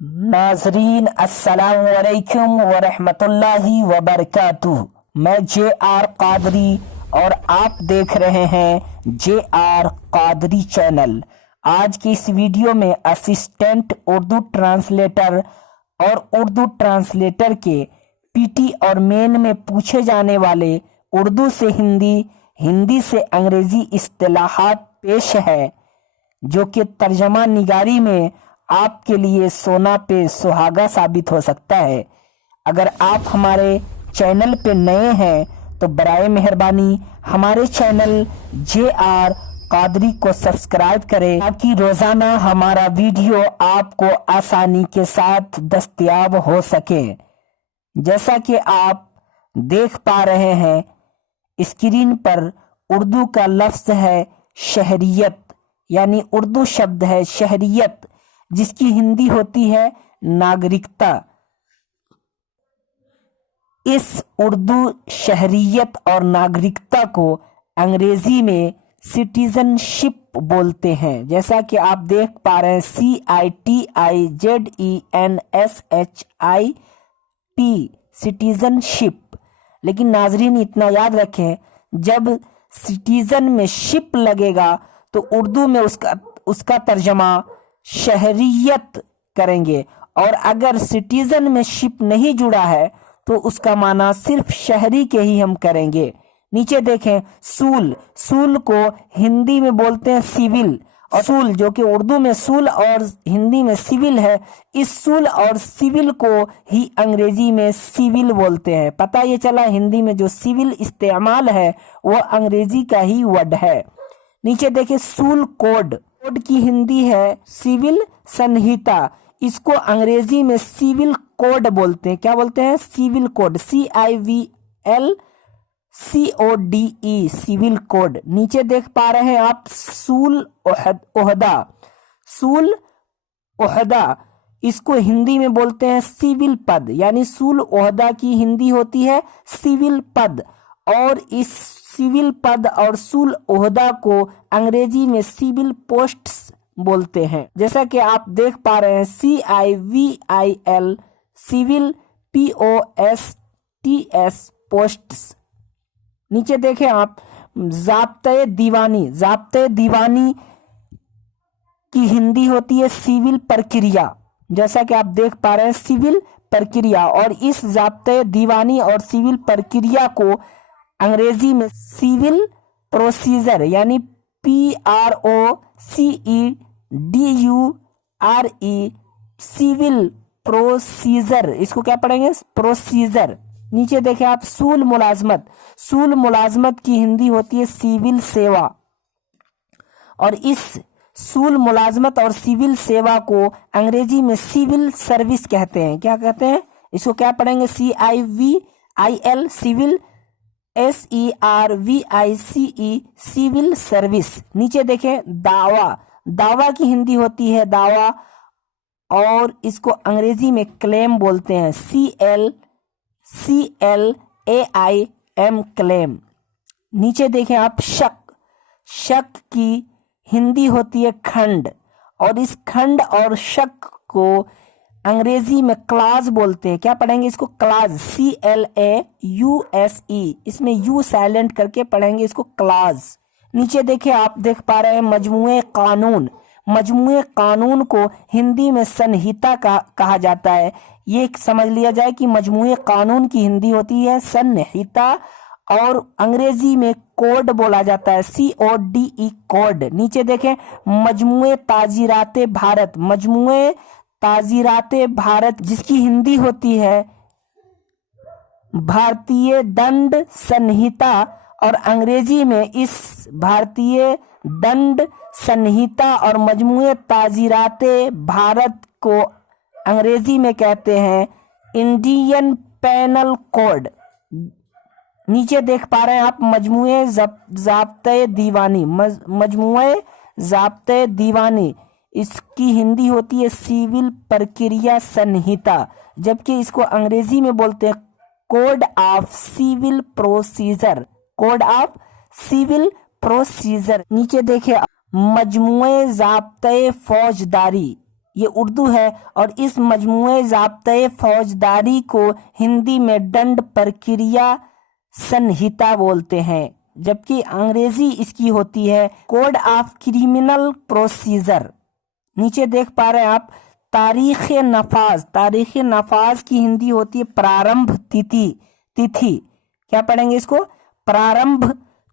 नाजरीन अस्सलाम वालेकुम वरहमतुल्लाहि वबरकातुह। मैं JR कादरी और आप देख रहे हैं JR कादरी चैनल। आज की इस वीडियो में असिस्टेंट उर्दू ट्रांसलेटर और उर्दू ट्रांसलेटर के PT और मेन में पूछे जाने वाले उर्दू से हिंदी, हिंदी से अंग्रेजी इस्तिलाहात पेश है, जो कि तर्जमा निगारी में आपके लिए सोना पे सुहागा साबित हो सकता है। अगर आप हमारे चैनल पे नए हैं तो बराए मेहरबानी हमारे चैनल JR कादरी को सब्सक्राइब करें, ताकि रोजाना हमारा वीडियो आपको आसानी के साथ दस्तयाब हो सके। जैसा कि आप देख पा रहे हैं स्क्रीन पर, उर्दू का लफ्ज है शहरियत, यानी उर्दू शब्द है शहरियत, जिसकी हिंदी होती है नागरिकता। इस उर्दू शहरियत और नागरिकता को अंग्रेजी में सिटीजनशिप बोलते हैं। जैसा कि आप देख पा रहे हैं CITIZENSHIP, सिटीजनशिप। लेकिन नाजरीन इतना याद रखें, जब सिटीजन में शिप लगेगा तो उर्दू में उसका तर्जमा शहरियत करेंगे, और अगर सिटीजन में शिप नहीं जुड़ा है तो उसका माना सिर्फ शहरी के ही हम करेंगे। नीचे देखें, सूल, सूल को हिंदी में बोलते हैं सिविल, और सूल जो कि उर्दू में सूल और हिंदी में सिविल है, इस सूल और सिविल को ही अंग्रेजी में सिविल बोलते हैं। पता ये चला, हिंदी में जो सिविल इस्तेमाल है वह अंग्रेजी का ही वर्ड है। नीचे देखिए, सूल कोड, कोड की हिंदी है सिविल संहिता, इसको अंग्रेजी में सिविल कोड बोलते हैं। क्या बोलते हैं? Civil code, CIVLCODE, civil code. नीचे देख पा रहे हैं आप सूल ओहदा, सूल ओहदा, इसको हिंदी में बोलते हैं सिविल पद, यानी सूल ओहदा की हिंदी होती है सिविल पद, और इस सिविल पद और सूल ओहदा को अंग्रेजी में सिविल पोस्ट्स बोलते हैं। जैसा कि आप देख पा रहे हैं CIVIL, सिविल, POSTS, पोस्ट्स। नीचे देखें आप, ज़ाब्ते दीवानी, ज़ाब्ते दीवानी की हिंदी होती है सिविल प्रक्रिया। जैसा कि आप देख पा रहे हैं सिविल प्रक्रिया, और इस ज़ाब्ते दीवानी और सिविल प्रक्रिया को अंग्रेजी में सिविल प्रोसीजर, यानी PROCEDURE, सिविल प्रोसीजर, इसको क्या पढ़ेंगे? प्रोसीजर। नीचे देखें आप, सूल मुलाजमत, सूल मुलाजमत की हिंदी होती है सिविल सेवा, और इस सूल मुलाजमत और सिविल सेवा को अंग्रेजी में सिविल सर्विस कहते हैं। क्या कहते हैं? इसको क्या पढ़ेंगे? CIVIL, civil, SERVICE, civil service. नीचे देखें, दावा, दावा की हिंदी होती है दावा, और इसको अंग्रेजी में क्लेम बोलते हैं, CLAIM, क्लेम। नीचे देखें आप, शक, शक की हिंदी होती है खंड, और इस खंड और शक को अंग्रेजी में क्लाज बोलते हैं। क्या पढ़ेंगे इसको? क्लाज, CLAUSE, इसमें यू साइलेंट करके पढ़ेंगे इसको, क्लाज। नीचे देखिए, आप देख पा रहे हैं मजमूए कानून, मजमूए कानून को हिंदी में संहिता कहा जाता है। ये समझ लिया जाए कि मजमूए कानून की हिंदी होती है संहिता, और अंग्रेजी में कोड बोला जाता है, CODE, कोड। नीचे देखें, मजमूए ताजीराते भारत, मजमूए ताजीराते भारत, जिसकी हिंदी होती है भारतीय दंड संहिता, और अंग्रेजी में इस भारतीय दंड संहिता और मजमूए ताजीराते भारत को अंग्रेजी में कहते हैं इंडियन पेनल कोड। नीचे देख पा रहे हैं आप, मजमूए ज़ाब्ते दीवानी, मजमूए ज़ाब्ते दीवानी, इसकी हिंदी होती है सिविल प्रक्रिया संहिता, जबकि इसको अंग्रेजी में बोलते हैं code of civil procedure, code of civil procedure. नीचे देखिए, मजमूए ज़ाब्ते फौजदारी, یہ اردو ہے، اور اس مجموعے ضابطۂ فوجداری کو ہندی میں دنڈ پرکریا سنہتا بولتے ہیں، جبکہ انگریزی اس کی ہوتی ہے کوڈ آف کریمنل پروسیجر۔ نیچے دیکھ پا رہے ہیں آپ تاریخ نفاذ کی ہندی ہوتی ہے پرارمبھ تتھی، کیا پڑھیں گے اس کو؟ پرارمبھ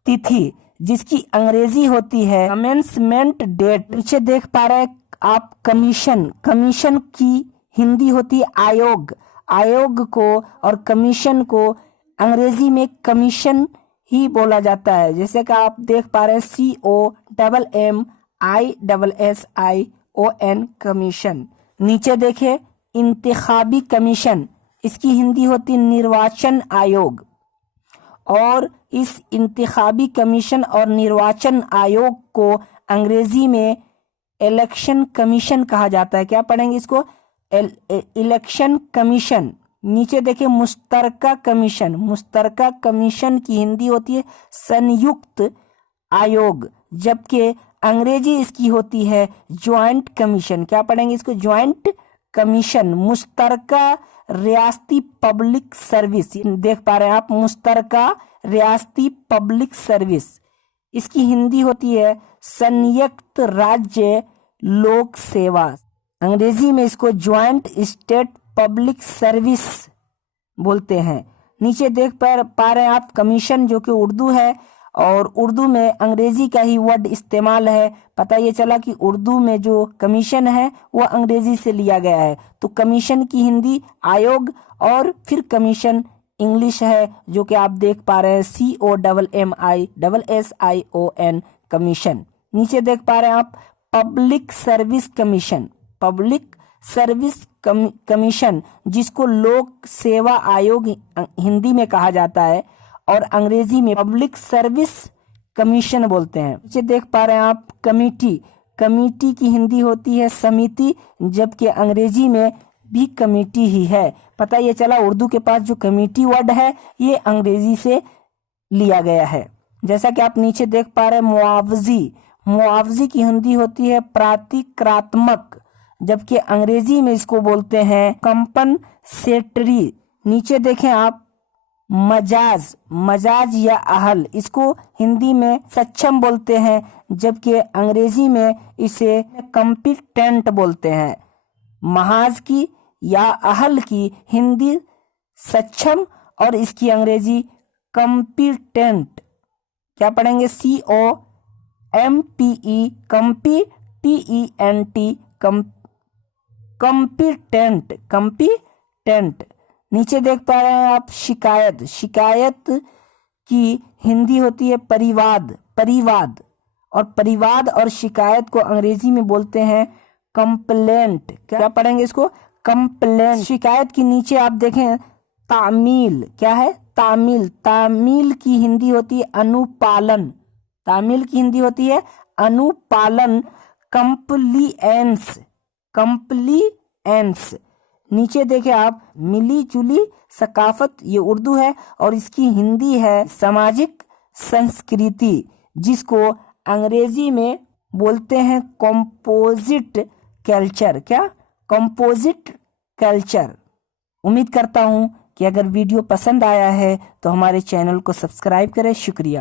تتھی، جس کی انگریزی ہوتی ہے کمنسمنٹ ڈیٹ۔ نیچے دیکھ پا رہے ہیں آپ کمیشن کی ہندی ہوتی ہے آیوگ کو، اور کمیشن کو انگریزی میں کمیشن ہی بولا جاتا ہے، جیسے کہ آپ دیکھ پا رہے ہیں COMMISSION کمیشن۔ نیچے دیکھیں انتخابی کمیشن، اس کی ہندی ہوتی نرواچن آیوگ، اور اس انتخابی کمیشن اور نرواچن آیوگ کو انگریزی میں الیکشن کمیشن کہا جاتا ہے۔ کیا پڑھیں گے اس کو؟ Election commission. نیچے دیکھیں مشترکہ کمیشن کی ہندی ہوتی ہے سنیکت آیوگ، جبکہ انگریزی اس کی ہوتی ہے جوائنٹ کمیشن۔ کیا پڑھیں گے اس کو؟ Joint commission. مشترکہ ریاستی پبلک سروس، دیکھ پا رہے ہیں آپ مشترکہ ریاستی پبلک سروس، اس کی ہندی ہوتی ہے سنیکت راجیہ لوک سیوا، انگریزی میں اس کو جوائنٹ اسٹیٹ پبلک سروس بولتے ہیں۔ نیچے دیکھ پا رہے ہیں آپ کمیشن، جو کہ اردو ہے، اور اردو میں انگریزی کا ہی ورڈ استعمال ہے۔ پتہ یہ چلا کہ اردو میں جو کمیشن ہے وہ انگریزی سے لیا گیا ہے، تو کمیشن کی ہندی آیوگ، اور پھر کمیشن انگلش ہے جو کہ آپ دیکھ پا رہے ہیں COMMISSION کمیشن۔ نیچے دیکھ پا رہے ہیں آپ پبلک سروس کمیشن، جس کو لوک سیوا آیوگ ہندی میں کہا جاتا ہے، اور انگریزی میں پبلک سروس کمیشن بولتے ہیں۔ نیچے دیکھ پا رہے ہیں آپ کمیٹی کی ہندی ہوتی ہے سمیتی، جبکہ انگریزی میں بھی کمیٹی ہی ہے۔ پتہ یہ چلا اردو کے پاس جو کمیٹی ورڈ ہے یہ انگریزی سے لیا گیا ہے۔ جیسا کہ آپ نیچے دیکھ پا رہے ہیں معاوضی کی ہندی ہوتی ہے پراتیکراتمک، جبکہ انگریزی میں اس کو بولتے ہیں کمپنسیٹری۔ نیچے دیکھیں آپ مجاز یا اہل، اس کو ہندی میں سچم بولتے ہیں، جبکہ انگریزی میں اسے کمپیٹنٹ بولتے ہیں۔ محاذ کی یا اہل کی ہندی سچم، اور اس کی انگریزی کمپیٹنٹ۔ کیا پڑھیں گے؟ کمپیٹنٹ۔ نیچے دیکھ پا رہے ہیں آپ شکایت کی ہندی ہوتی ہے پریواد، اور پریواد اور شکایت کو انگریزی میں بولتے ہیں کمپلینٹ۔ کیا پڑھیں گے اس کو؟ کمپلینٹ۔ شکایت کی نیچے آپ دیکھیں تعمیل، کیا ہے؟ تعمیل کی ہندی ہوتی ہے انوپالن، کمپلینس۔ نیچے دیکھیں آپ ملی جلی ثقافت، یہ اردو ہے، اور اس کی ہندی ہے سماجک سنسکرتی، جس کو انگریزی میں بولتے ہیں کمپوزٹ کلچر۔ کیا؟ Composite culture. امید کرتا ہوں کہ اگر ویڈیو پسند آیا ہے تو ہمارے چینل کو سبسکرائب کریں۔ شکریہ۔